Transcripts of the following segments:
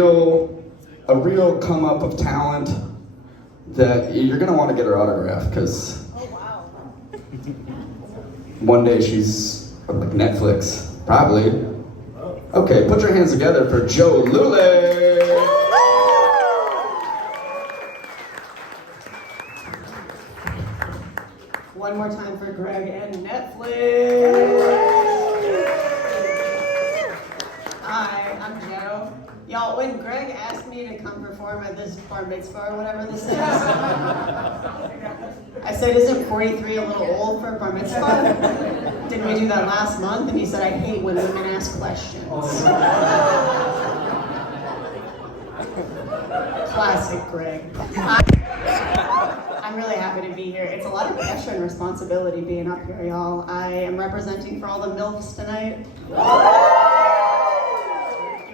A real come up of talent that you're gonna want to get her autograph because one day she's like Netflix, probably. Okay, put your hands together for Joe Lule. One more time for Greg and Netflix. Hi, I'm Joe. Y'all, when Greg asked me to come perform at this bar mitzvah or whatever this is, I said, isn't 43 a little old for a bar mitzvah? Didn't we do that last month? And he said, I hate when women ask questions. Classic Greg. I'm really happy to be here. It's a lot of pressure and responsibility being up here, y'all. I am representing for all the MILFs tonight. Give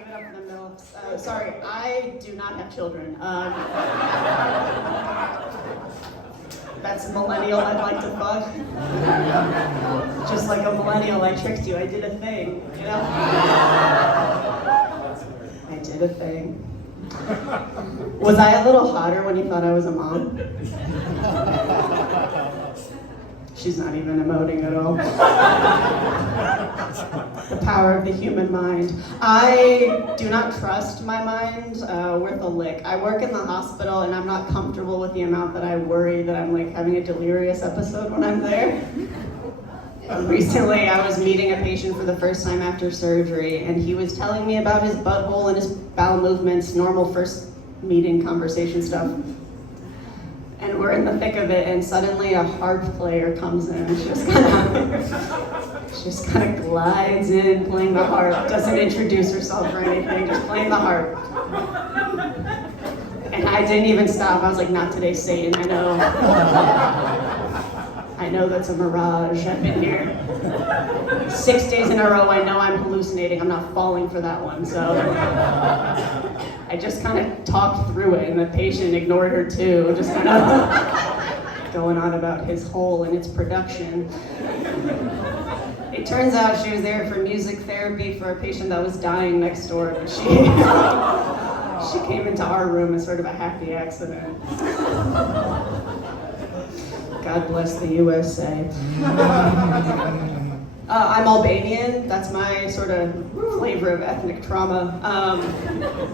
it up for the MILFs. Sorry, I do not have children. That's a millennial I'd like to fuck. Just like a millennial, I tricked you. I did a thing, you know? I did a thing. Was I a little hotter when you thought I was a mom? She's not even emoting at all. The power of the human mind. I do not trust my mind worth a lick. I work in the hospital and I'm not comfortable with the amount that I worry that I'm like having a delirious episode when I'm there. Recently, I was meeting a patient for the first time after surgery, and he was telling me about his butthole and his bowel movements, normal first meeting conversation stuff. And we're in the thick of it, and suddenly a harp player comes in, and she just kind of glides in, playing the harp, doesn't introduce herself or anything, just playing the harp. And I didn't even stop. I was like, not today, Satan, I know that's a mirage. I've been here 6 days in a row. I know I'm hallucinating. I'm not falling for that one. So I just kind of talked through it, and the patient ignored her too, just kind of going on about his hole and its production. It turns out she was there for music therapy for a patient that was dying next door, but she came into our room as sort of a happy accident. God bless the USA. I'm Albanian. That's my sort of flavor of ethnic trauma.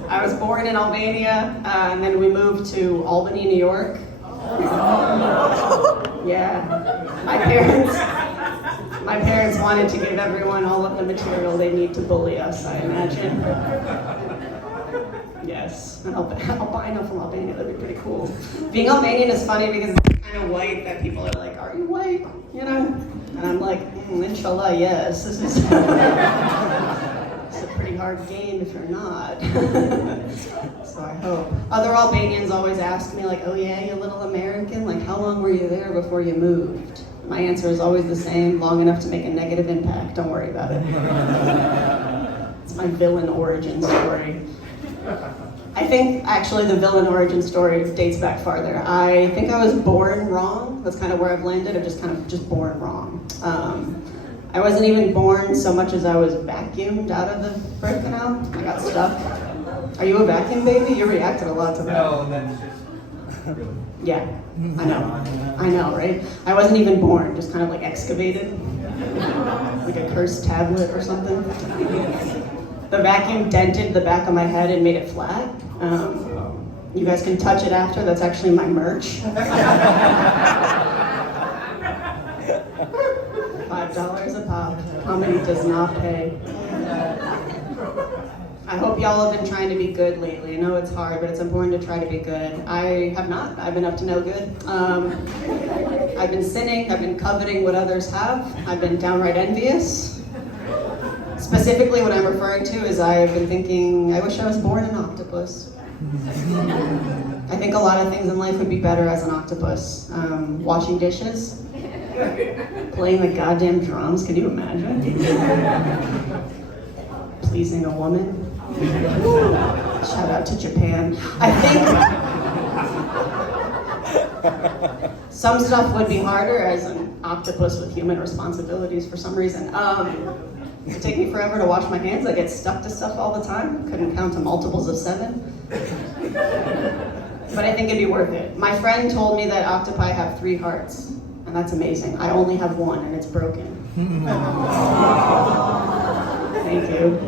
I was born in Albania, and then we moved to Albany, New York. Yeah, my parents wanted to give everyone all of the material they need to bully us, I imagine. Yes, an albino from Albania, that'd be pretty cool. Being Albanian is funny because it's kind of white that people are like, are you white? You know? And I'm like, inshallah, yes. This is it's a pretty hard game if you're not. So I hope. Other Albanians always ask me like, oh yeah, you little American? Like, how long were you there before you moved? My answer is always the same, long enough to make a negative impact. Don't worry about it. It's my villain origin story. I think actually the villain origin story dates back farther. I think I was born wrong. That's kind of where I've landed. I'm just born wrong. I wasn't even born so much as I was vacuumed out of the birth canal. I got stuck. Are you a vacuum baby? You reacted a lot to that. No, that's just... Yeah, I know, right? I wasn't even born, just kind of like excavated. Like a cursed tablet or something. The vacuum dented the back of my head and made it flat. You guys can touch it after. That's actually my merch. $5 a pop. Comedy does not pay. I hope y'all have been trying to be good lately. I know it's hard, but it's important to try to be good. I have not. I've been up to no good. I've been sinning. I've been coveting what others have. I've been downright envious. Specifically, what I'm referring to is I've been thinking, I wish I was born an octopus. I think a lot of things in life would be better as an octopus. Washing dishes, playing the goddamn drums, can you imagine? Pleasing a woman. Shout out to Japan. I think some stuff would be harder as an octopus with human responsibilities for some reason. It would take me forever to wash my hands. I get stuck to stuff all the time. Couldn't count to multiples of 7. But I think it'd be worth it. My friend told me that octopi have 3 hearts, and that's amazing. I only have 1, and it's broken. Thank you.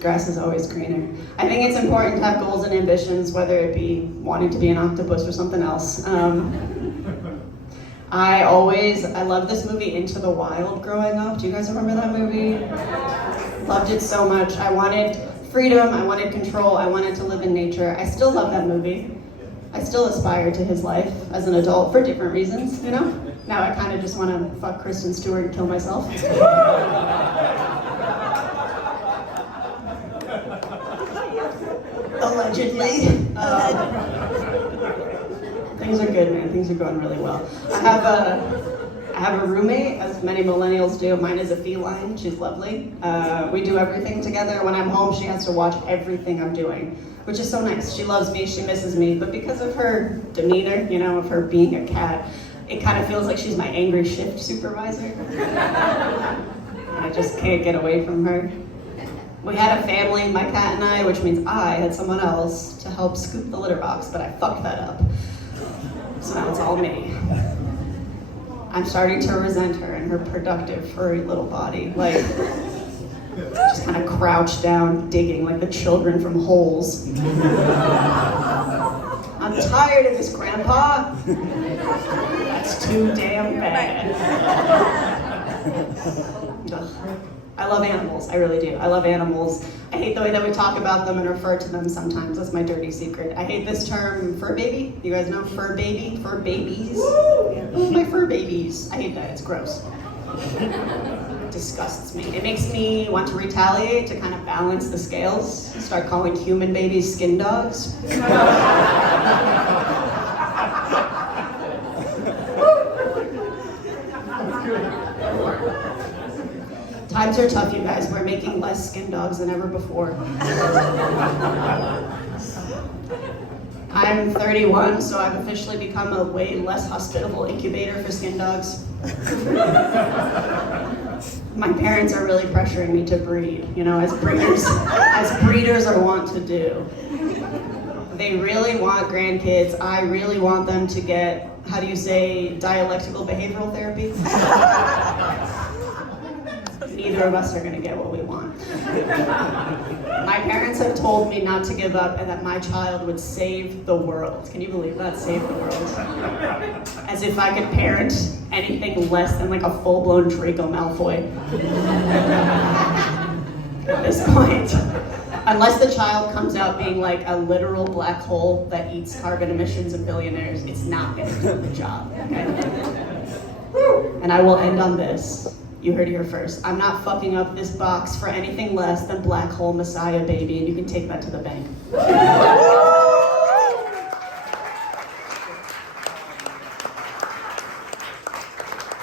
Grass is always greener. I think it's important to have goals and ambitions, whether it be wanting to be an octopus or something else. I loved this movie Into the Wild growing up. Do you guys remember that movie? Loved it so much. I wanted freedom, I wanted control, I wanted to live in nature. I still love that movie. I still aspire to his life as an adult for different reasons, you know? Now I kind of just want to fuck Kristen Stewart and kill myself. Allegedly. Things are good, man. Things are going really well. I have a roommate, as many millennials do. Mine is a feline. She's lovely. We do everything together. When I'm home, she has to watch everything I'm doing, which is so nice. She loves me. She misses me. But because of her demeanor, you know, of her being a cat, it kind of feels like she's my angry shift supervisor. I just can't get away from her. We had a family, my cat and I, which means I had someone else to help scoop the litter box, but I fucked that up. So now it's all me. I'm starting to resent her and her productive, furry little body. Like, just kind of crouched down, digging like the children from Holes. I'm tired of this, Grandpa. That's too damn bad. Ugh. I love animals, I really do. I love animals. I hate the way that we talk about them and refer to them sometimes. That's my dirty secret. I hate this term, fur baby. You guys know fur baby? Fur babies? Oh, my fur babies. I hate that, it's gross. It disgusts me. It makes me want to retaliate to kind of balance the scales. Start calling human babies skin dogs. Times are tough, you guys. We're making less skin dogs than ever before. I'm 31, so I've officially become a way less hospitable incubator for skin dogs. My parents are really pressuring me to breed, you know, as breeders are wont to do. They really want grandkids. I really want them to get, how do you say, dialectical behavioral therapy? Neither of us are going to get what we want. My parents have told me not to give up and that my child would save the world. Can you believe that? Save the world. As if I could parent anything less than like a full-blown Draco Malfoy. At this point. Unless the child comes out being like a literal black hole that eats carbon emissions and billionaires, it's not going to do the job. Okay? And I will end on this. You heard it here first. I'm not fucking up this box for anything less than Black Hole Messiah, baby, and you can take that to the bank.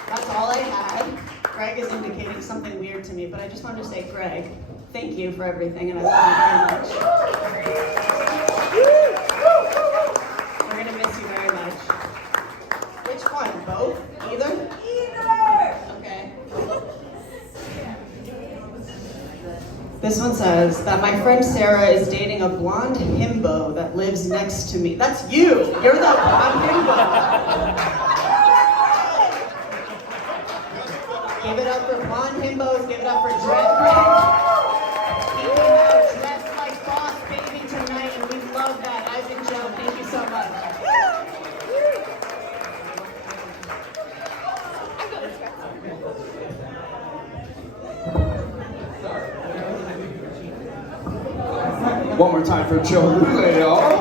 That's all I had. Greg is indicating something weird to me, but I just wanted to say, Greg, thank you for everything, and I love you very much. We're gonna miss you very much. Which one? Both? Either? This one says that my friend Sarah is dating a blonde himbo that lives next to me. That's you! You're the blonde himbo! Give it up for blonde himbos, give it up for Dread Greg. He came out dressed like Boss Baby tonight, and we love that. Isaac Joe, thank you so much. One more time for Joe Lule, y'all.